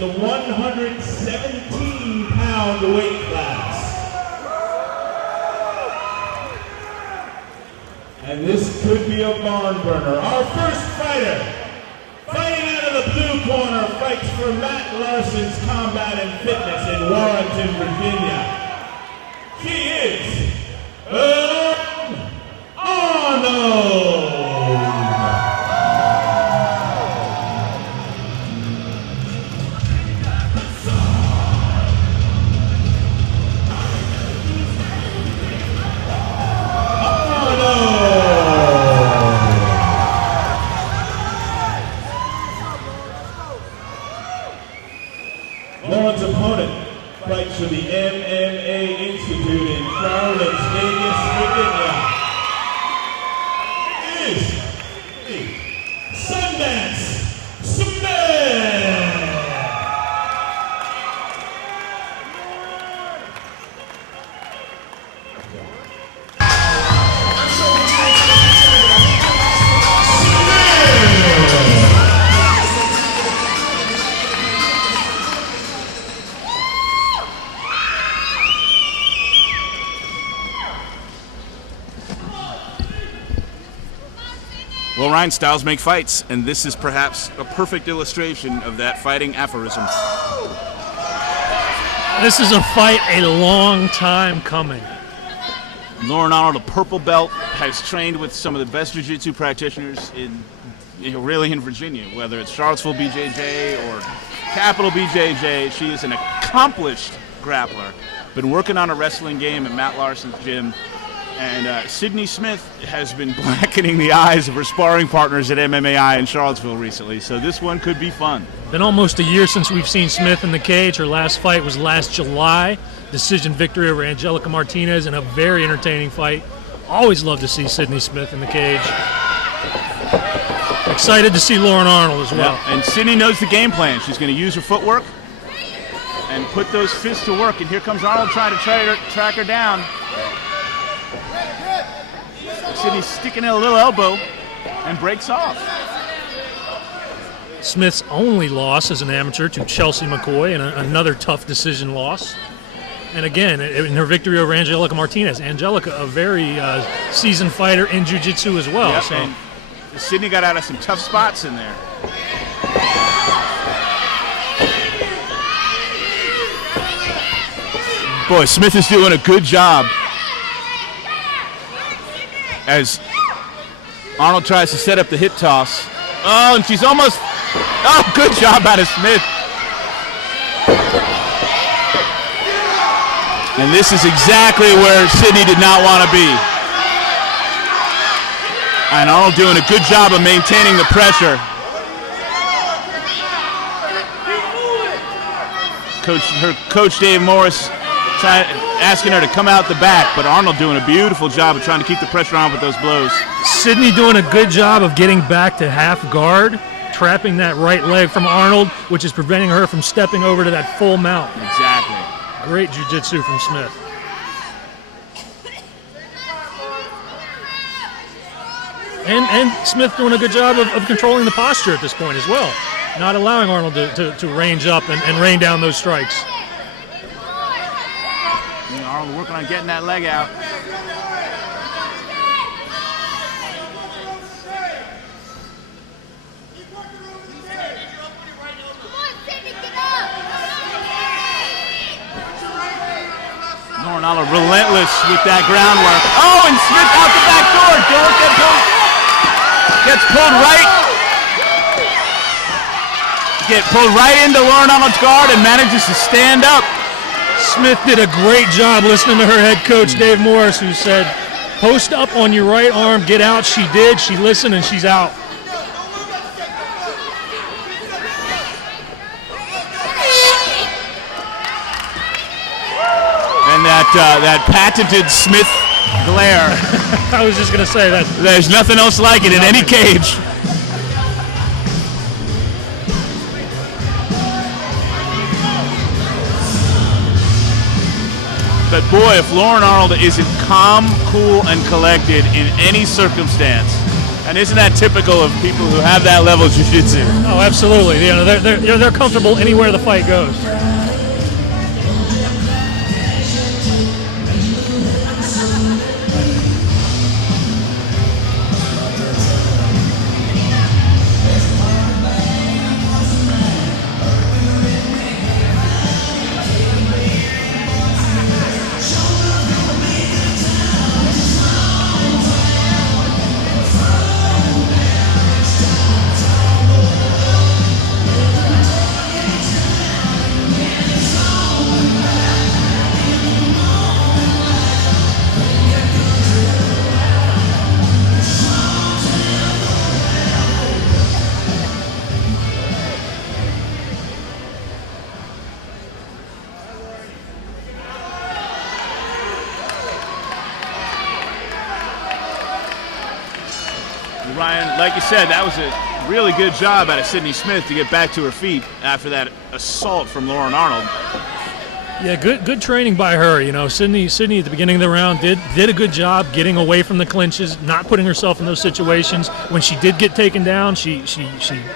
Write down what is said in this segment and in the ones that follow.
the 117-pound weight class. And this could be a barn burner. Our first fighter, fighting out of the blue corner, fights for Matt Larson's Combat and Fitness in Warrenton, Virginia. She is Arnold. Lauren's opponent fights for the MMA Institute in Charlottesville, Virginia. It is Sundance Smith. Well, Ryan, styles make fights, and this is perhaps a perfect illustration of that fighting aphorism. This is a fight a long time coming. Lauren Arnold, a purple belt, has trained with some of the best jiu-jitsu practitioners really in Virginia, whether it's Charlottesville BJJ or Capital BJJ. She is an accomplished grappler. Been working on a wrestling game at Matt Larson's gym. And Sydney Smith has been blackening the eyes of her sparring partners at MMAI in Charlottesville recently, so this one could be fun. Been almost a year since we've seen Smith in the cage. Her last fight was last July. Decision victory over Angelica Martinez in a very entertaining fight. Always love to see Sydney Smith in the cage. Excited to see Lauren Arnold as well. Yep. And Sydney knows the game plan. She's going to use her footwork and put those fists to work. And here comes Arnold trying to track her down. Sydney's sticking in a little elbow and breaks off. Smith's only loss as an amateur to Chelsea McCoy, and another tough decision loss. And again, in her victory over Angelica Martinez. Angelica, a very seasoned fighter in jiu-jitsu as well. Yep, so. and Sydney got out of some tough spots in there. Boy, Smith is doing a good job as Arnold tries to set up the hip toss. Oh, and she's almost, good job out of Smith. And this is exactly where Sydney did not want to be. And Arnold doing a good job of maintaining the pressure. Her coach Dave Morris asking her to come out the back, but Arnold doing a beautiful job of trying to keep the pressure on with those blows. Sydney doing a good job of getting back to half guard, trapping that right leg from Arnold, which is preventing her from stepping over to that full mount. Exactly. Great jiu-jitsu from Smith. And Smith doing a good job of controlling the posture at this point as well, not allowing Arnold to range up and rain down those strikes. Arnold working on getting that leg out. Lauren Arnold relentless with that groundwork. Oh, and Smith out the back door. Gets pulled right into Lauren Arnold's guard and manages to stand up. Smith did a great job listening to her head coach, Dave Morris, who said, post up on your right arm, get out. She did. She listened, and she's out. And that patented Smith glare. I was just going to say that. There's nothing else like it in any cage. But boy, if Lauren Arnold isn't calm, cool, and collected in any circumstance, And isn't that typical of people who have that level of jiu-jitsu? Oh, absolutely. You know, they're comfortable anywhere the fight goes. Ryan, like you said, that was a really good job out of Sydney Smith to get back to her feet after that assault from Lauren Arnold. Yeah, good training by her. You know, Sydney at the beginning of the round did a good job getting away from the clinches, not putting herself in those situations. When she did get taken down, she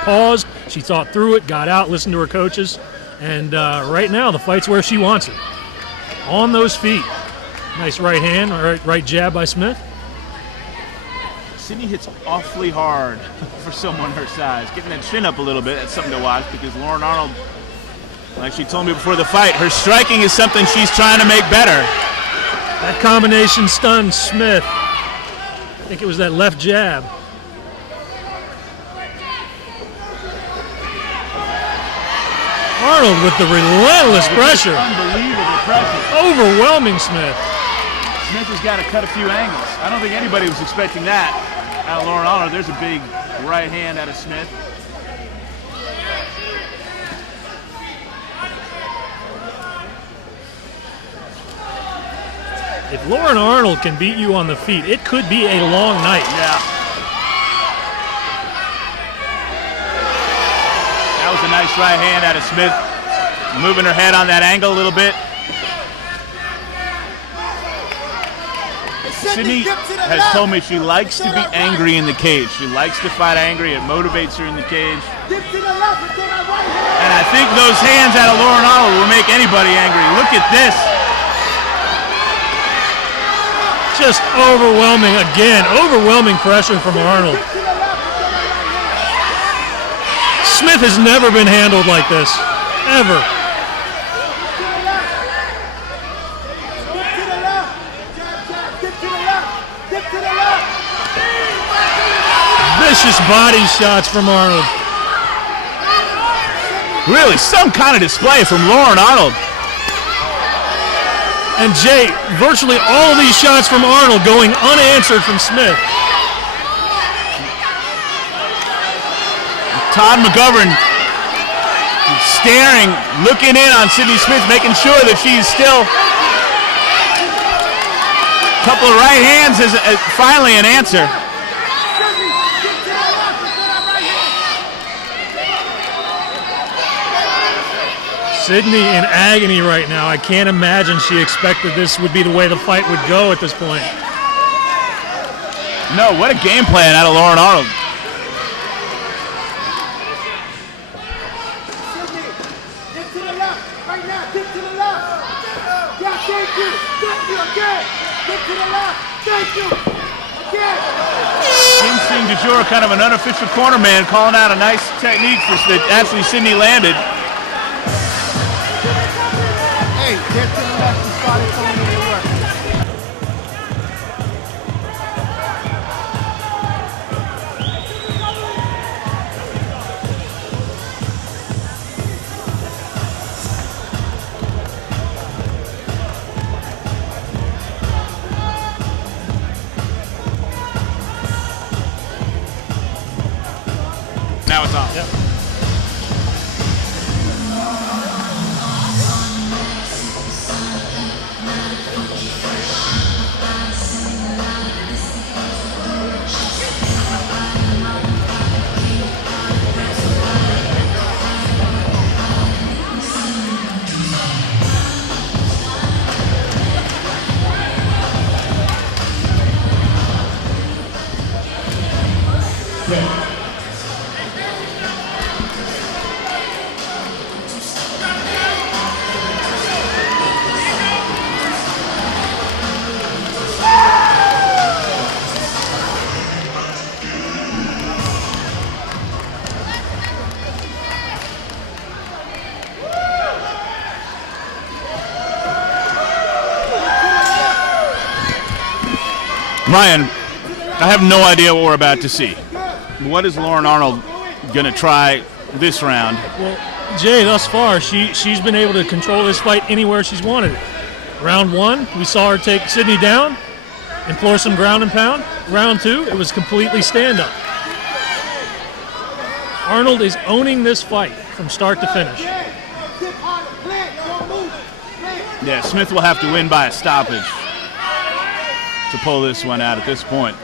paused, she thought through it, got out, listened to her coaches, and right now the fight's where she wants it. On those feet. Nice right hand, right jab by Smith. Sydney hits awfully hard for someone her size. Getting that chin up a little bit, that's something to watch because Lauren Arnold, like she told me before the fight, her striking is something she's trying to make better. That combination stunned Smith. I think it was that left jab. Arnold with the relentless pressure. Unbelievable pressure. Overwhelming Smith. Smith has got to cut a few angles. I don't think anybody was expecting that out of Lauren Arnold. There's a big right hand out of Smith. If Lauren Arnold can beat you on the feet, it could be a long night. Yeah. That was a nice right hand out of Smith. Moving her head on that angle a little bit. Sydney has told me she likes to be angry in the cage. She likes to fight angry. It motivates her in the cage. And I think those hands out of Lauren Arnold will make anybody angry. Look at this. Just overwhelming again. Overwhelming pressure from Arnold. Smith has never been handled like this. Ever. Vicious body shots from Arnold. Really, some kind of display from Lauren Arnold. And Jay, virtually all of these shots from Arnold going unanswered from Smith. Todd McGovern staring, looking in on Sydney Smith, making sure that she's still. A couple of right hands is finally an answer. Sydney in agony right now. I can't imagine she expected this would be the way the fight would go at this point. No, what a game plan out of Lauren Arnold. Sydney, get to the left. Right now, get to the left. Yeah, thank you. Thank you again. Get to the left. Thank you. Again. Ginseng de Jour, kind of an unofficial corner man, calling out a nice technique that actually Sydney landed. Hey, get to the left and start it telling me to work. Now it's on. Yep. Ryan, I have no idea what we're about to see. What is Lauren Arnold going to try this round? Well, Jay, thus far, she's been able to control this fight anywhere she's wanted it. Round 1, we saw her take Sydney down, employ some ground and pound. Round 2, it was completely stand-up. Arnold is owning this fight from start to finish. Yeah, Smith will have to win by a stoppage to pull this one out at this point.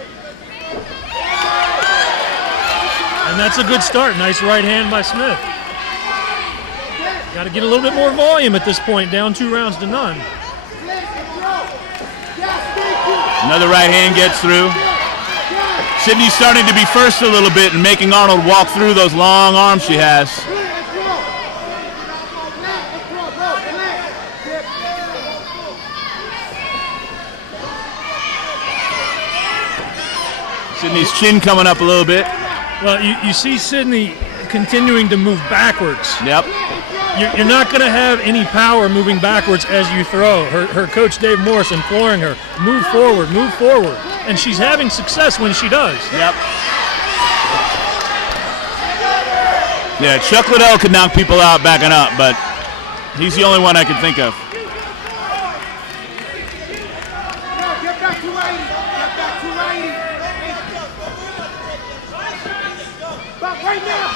And that's a good start. Nice right hand by Smith. Got to get a little bit more volume at this point, down 2 rounds to none. Another right hand gets through. Sydney's starting to be first a little bit and making Arnold walk through those long arms she has. Sydney's chin coming up a little bit. Well, you see Sydney continuing to move backwards. Yep. You're not going to have any power moving backwards as you throw. Her coach, Dave Morris, imploring her, move forward, move forward. And she's having success when she does. Yep. Yeah, Chuck Liddell could knock people out backing up, but he's the only one I can think of. Get back to righty. Get back to righty. But right now.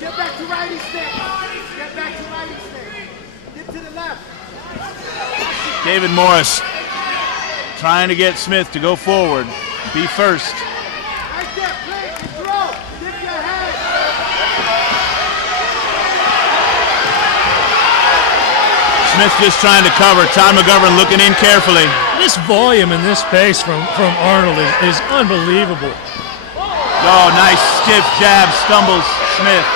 Get back to righty step. Get back to righty step. Get to the left. David Morris trying to get Smith to go forward, be first. Right there, play, throw. Get your head. Smith just trying to cover. Todd McGovern looking in carefully. This volume and this pace from Arnold is unbelievable. Oh, nice stiff jab, stumbles Smith.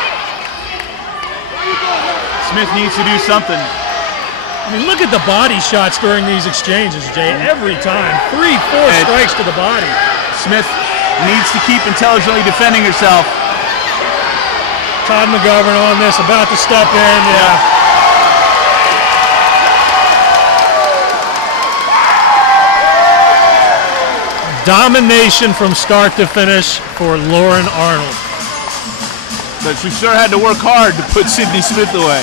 Smith needs to do something. I mean, look at the body shots during these exchanges, Jay. Every time. 3-4 strikes to the body. Smith needs to keep intelligently defending herself. Todd McGovern on this, about to step in. Yeah. Domination from start to finish for Lauren Arnold. But she sure had to work hard to put Sydney Smith away.